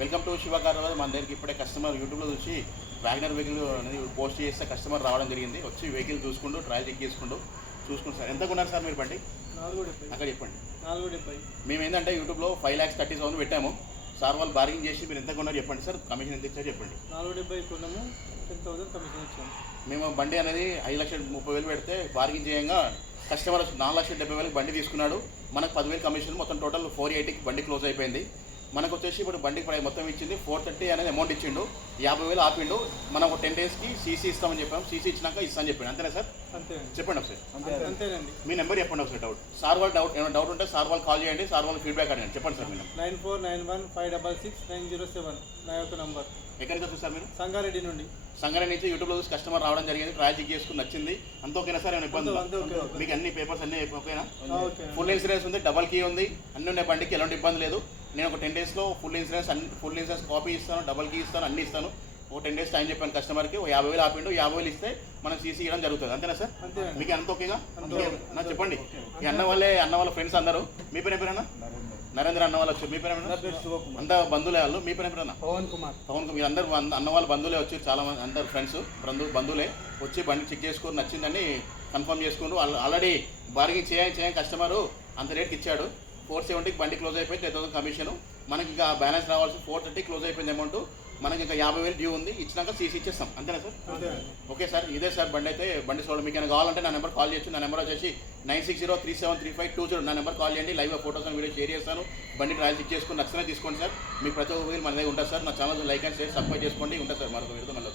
Welcome to Shiva car మన దగ్గరికి ఇప్పుడే కస్టమర్ యూట్యూబ్లో చూసి వ్యాగనర్ వెహికల్ అనేది పోస్ట్ చేస్తే కస్టమర్ రావడం జరిగింది. వచ్చి వెహికల్ చూసుకుంటూ ట్రయల్ చెక్ చేసుకుంటూ సార్ ఎంత కొన్నారు సార్ మీరు బండి? 470. అక్కడ చెప్పండి. 470. మేము ఏంటంటే యూట్యూబ్లో 5,30,000 పెట్టాము. సార్ వాళ్ళు బార్గింగ్ చేసి మీరు ఎంత కొన్నారు చెప్పండి సార్, కమిషన్ ఎంత ఇచ్చారు చెప్పండి. 470 కొన్నాము, 10,000 కమిషన్ ఇచ్చాము. మేము బండి అనేది 5,30,000 పెడితే బార్గింగ్ చేయంగా కస్టమర్ 4,70,000 బండి తీసుకున్నాడు. మనకు 10,000 కమిషన్, మొత్తం టోటల్ 480కి బండి క్లోజ్ అయిపోయింది. మనకు వచ్చేసి ఇప్పుడు బండికి మొత్తం ఇచ్చింది 430 అనేది అమౌంట్ ఇచ్చిండు. 50,000 ఆపిండు. మనం ఒక 10 డేస్కి సీసీ ఇస్తామని చెప్పాము. సీసీ ఇచ్చినాక ఇస్తామని చెప్పాను. అంతేనా సార్? అంతే. చెప్పండి ఒకసారి. అంతేనండి. మీ నెంబర్ చెప్పండి ఒకసారి. సార్ వాళ్ళు ఏమైనా డౌట్ ఉంటే సార్ వాళ్ళు కాల్ చేయండి. సార్ వాళ్ళు ఫీడ్బ్యాక్ అడగండి. చెప్పండి సార్. మీరు 9491566907 నా యొక్క నంబర్. ఎక్కడికి వస్తుంది సార్ మీరు? సంగారెడ్డి నుండి. సంగారెడ్డి నుంచి యూట్యూబ్లో చూసి కస్టమర్ రావడం జరిగింది. ట్రయల్ చెక్ చేసుకుని నచ్చింది. అంత ఓకేనా సార్? ఏమైనా ఇబ్బంది? మీకు అన్ని పేపర్స్ అన్నీ ఓకేనా? ఫుల్ ఇన్సూరెన్స్ ఉంది, డబల్ కీ ఉంది, అన్నీ ఉన్నాయి బండికి, ఎలాంటి ఇబ్బంది లేదు. నేను ఒక 10 డేస్లో ఫుల్ ఇన్సూరెన్స్ కాపీ ఇస్తాను, డబల్ కీ ఇస్తాను, అన్నీ ఇస్తాను. ఒక 10 డేస్ టైం చెప్పాను కస్టమర్కి. 50,000 ఆపిండు. 50,000 ఇస్తే మనం సీసీ ఇవ్వడం జరుగుతుంది. అంతేనా సార్? మీకు అంత ఓకేగా? నాకు చెప్పండి. ఈ అన్న వాళ్ళ ఫ్రెండ్స్ అందరూ. మీ పేరు ఎప్పుడైనా? నరేంద్ర అన్న వాళ్ళు వచ్చారు. మీ పేరు ఏమన్నా? అంతా బంధువులే వాళ్ళు. మీ పేరు ఎప్పుడన్నా? పవన్ కుమార్. మీరు అందరు అన్న వాళ్ళ బంధువులే వచ్చి, చాలా మంది అందరు ఫ్రెండ్స్ బంధువులే వచ్చి బండి చెక్ చేసుకొని నచ్చిందని కన్ఫర్మ్ చేసుకుంటూ వాళ్ళు ఆల్రెడీ బార్గింగ్ చేయం కస్టమరు అంత రేట్కి ఇచ్చాడు. 470కి బండి క్లోజ్ అయిపోయింది. 10,000 కమిషన్. మనకి ఇంకా బ్యాలెన్స్ రావాల్సి 430 క్లోజ్ అయిపోయింది అమౌంట్. మనకి ఇంకా 50,000 డ్యూ ఉంది. ఇచ్చినాక సీసీ ఇచ్చేస్తాం. అంతేనా సార్? Okay sir. ఇదే సార్ బండి అయితే. బండి చూడండి. మీకు ఏమైనా కావాలంటే నా నెంబర్ కాల్ చేయొచ్చు. నా నెంబర్ వచ్చేసి 9603733520. నా నెంబర్ కాల్ చేయండి. లైవ్గా ఫోటోస్ అండ్ వీడియో షేర్ చేస్తాను. బండి ట్రయల్ చెక్ చేసుకుని నచ్చినా తీసుకోండి సార్. మీకు ప్రతి ఒక్క వీడియో మన దగ్గర ఉంటుంది సార్. నా channel like and share subscribe చేసుకోండి. ఉంటుంది సార్. మరొక వీడియో మళ్ళీ